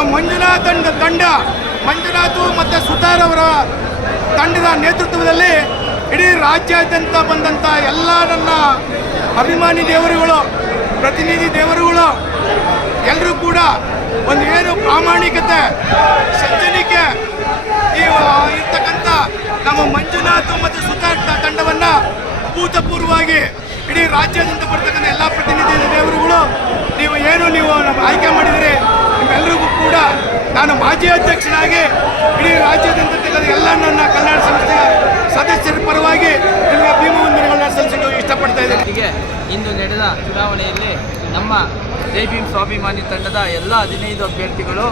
ನಾವು ಮಂಜುನಾಥ್ ಮತ್ತು ಸುತಾರ್ ಅವರ ತಂಡದ ನೇತೃತ್ವದಲ್ಲಿ ಇಡೀ ರಾಜ್ಯಾದ್ಯಂತ ಬಂದಂಥ ಎಲ್ಲ ನನ್ನ ಅಭಿಮಾನಿ ದೇವರುಗಳು, ಪ್ರತಿನಿಧಿ ದೇವರುಗಳು ಎಲ್ಲರೂ ಕೂಡ ಒಂದು ಏನು ಪ್ರಾಮಾಣಿಕತೆ, ಸಜ್ಜನಿಕೆ ಇರ್ತಕ್ಕಂಥ ನಮ್ಮ ಮಂಜುನಾಥ್ ಮತ್ತು ಸುತಾರ್ ತಂಡವನ್ನು ಅಭೂತಪೂರ್ವವಾಗಿ ಇಡೀ ರಾಜ್ಯಾದ್ಯಂತ ಬರ್ತಕ್ಕಂಥ ಎಲ್ಲ ಪ್ರತಿನಿಧಿ ದೇವರುಗಳು ನೀವು ಆಯ್ಕೆ ಮಾಡಿದರೆ ನಿಮ್ಮೆಲ್ಲರಿಗೂ ಕೂಡ ನಾನು ಮಾಜಿ ಅಧ್ಯಕ್ಷನಾಗಿ ಇಡೀ ರಾಜ್ಯಾದ್ಯಂತ ಎಲ್ಲ ನನ್ನ ಕನ್ನಡ ಸಂಸ್ಥೆಯ ಸದಸ್ಯರ ಪರವಾಗಿ ನಿಮಗೆ ಭೀಮವಂದನೆಗಳನ್ನ ಸಲ್ಲಿಸಲು ಇಷ್ಟಪಡ್ತಾ ಇದ್ದೇನೆ. ಹೀಗೆ ಇಂದು ನಡೆದ ಚುನಾವಣೆಯಲ್ಲಿ ನಮ್ಮ ಜೈ ಭೀಮ್ ಸ್ವಾಭಿಮಾನಿ ತಂಡದ ಎಲ್ಲ 15 ಅಭ್ಯರ್ಥಿಗಳು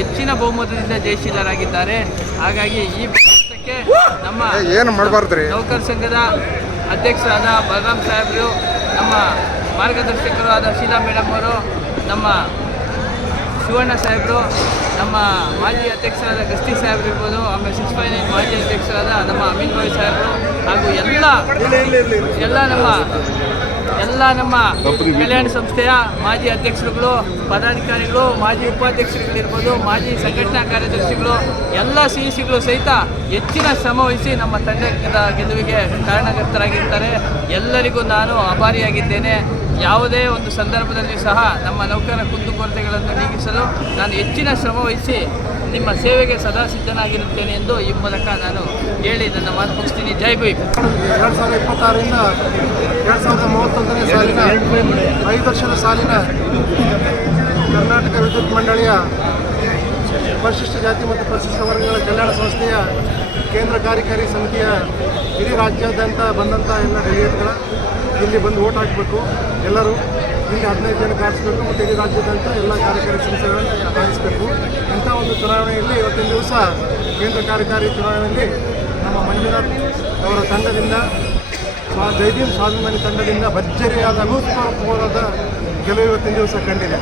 ಹೆಚ್ಚಿನ ಬಹುಮತದಿಂದ ಜಯಶೀಲರಾಗಿದ್ದಾರೆ. ಹಾಗಾಗಿ ಈ ಬಹುಮತಕ್ಕೆ ನಮ್ಮ ನೌಕರ ಸಂಘದ ಅಧ್ಯಕ್ಷರಾದ ಬಲರಾಮ್ ಸಾಹೇಬರು, ನಮ್ಮ ಮಾರ್ಗದರ್ಶಕರಾದ ಶೀಲಾ ಮೇಡಮ್ ಅವರು, ನಮ್ಮ ಶಿವಣ್ಣ ಸಾಹೇಬರು, ನಮ್ಮ ಮಾಜಿ ಅಧ್ಯಕ್ಷರಾದ ಗಸ್ತಿ ಸಾಹೇಬ್ರು ಇರ್ಬೋದು, ಆಮೇಲೆ 659 ಮಾಜಿ ಅಧ್ಯಕ್ಷರಾದ ನಮ್ಮ ಅಮೀನ್ ಭಾಯ್ ಸಾಹೇಬರು ಹಾಗೂ ಎಲ್ಲ ನಮ್ಮ ಕಲ್ಯಾಣ ಸಂಸ್ಥೆಯ ಮಾಜಿ ಅಧ್ಯಕ್ಷರುಗಳು, ಪದಾಧಿಕಾರಿಗಳು, ಮಾಜಿ ಉಪಾಧ್ಯಕ್ಷರುಗಳಿರ್ಬೋದು, ಮಾಜಿ ಸಂಘಟನಾ ಕಾರ್ಯದರ್ಶಿಗಳು, ಎಲ್ಲ ಸಿಇಸಿಗಳು ಸಹಿತ ಹೆಚ್ಚಿನ ಶ್ರಮ ವಹಿಸಿ ನಮ್ಮ ತಂಡದ ಗೆಲುವಿಗೆ ಕಾರಣಕರ್ತರಾಗಿರ್ತಾರೆ. ಎಲ್ಲರಿಗೂ ನಾನು ಆಭಾರಿಯಾಗಿದ್ದೇನೆ. ಯಾವುದೇ ಒಂದು ಸಂದರ್ಭದಲ್ಲಿ ಸಹ ನಮ್ಮ ನೌಕರರ ಕುಂದುಕೊರತೆಗಳನ್ನು ನೀಗಿಸಲು ನಾನು ಹೆಚ್ಚಿನ ಶ್ರಮ ವಹಿಸಿ ನಿಮ್ಮ ಸೇವೆಗೆ ಸದಾ ಸಿದ್ಧನಾಗಿರುತ್ತೇನೆ ಎಂದು ಈ ಮೂಲಕ ನಾನು ಹೇಳಿ ನನ್ನ ಮಾತು ಮುಗಿಸ್ತೀನಿ. ಜೈ ಭೀಮ್. 2026ರಿಂದ 2031ನೇ ಸಾಲಿನ 5 ವರ್ಷದ ಸಾಲಿನ ಕರ್ನಾಟಕ ವಿದ್ಯುತ್ ಮಂಡಳಿಯ ಪರಿಶಿಷ್ಟ ಜಾತಿ ಮತ್ತು ಪರಿಶಿಷ್ಟ ವರ್ಗಗಳ ಕಲ್ಯಾಣ ಸಂಸ್ಥೆಯ ಕೇಂದ್ರ ಕಾರ್ಯಕಾರಿ ಸಮಿತಿಯ ಇಡೀ ರಾಜ್ಯಾದ್ಯಂತ ಬಂದಂಥ ಎಲ್ಲ ಡೆಲಿಗೇಟ್ಗಳ ಇಲ್ಲಿ ಬಂದು ವೋಟ್ ಹಾಕಬೇಕು. ಎಲ್ಲರೂ ಇಲ್ಲಿ 15 ಜನಕ್ಕೆ ಆರಿಸಬೇಕು ಮತ್ತು ಇಡೀ ರಾಜ್ಯಾದ್ಯಂತ ಎಲ್ಲ ಕಾರ್ಯಕಾರಿ ಸಂಸ್ಥೆಗಳನ್ನು ಆರಿಸಬೇಕು. ಇಂಥ ಒಂದು ಚುನಾವಣೆಯಲ್ಲಿ ಇವತ್ತಿನ ದಿವಸ ಕೇಂದ್ರ ಕಾರ್ಯಕಾರಿ ಚುನಾವಣೆಯಲ್ಲಿ ನಮ್ಮ ಮಂಜುನಾಥ್ ಅವರ ತಂಡದಿಂದ, ಜೈ ಭೀಮ್ ಸ್ವಾಭಿಮಾನಿ ತಂಡದಿಂದ ಭರ್ಜರಿಯಾದ ಅಭೂತಪೂರ್ವವಾದ ಗೆಲುವು ಇವತ್ತಿನ ದಿವಸ ಕಂಡಿದೆ.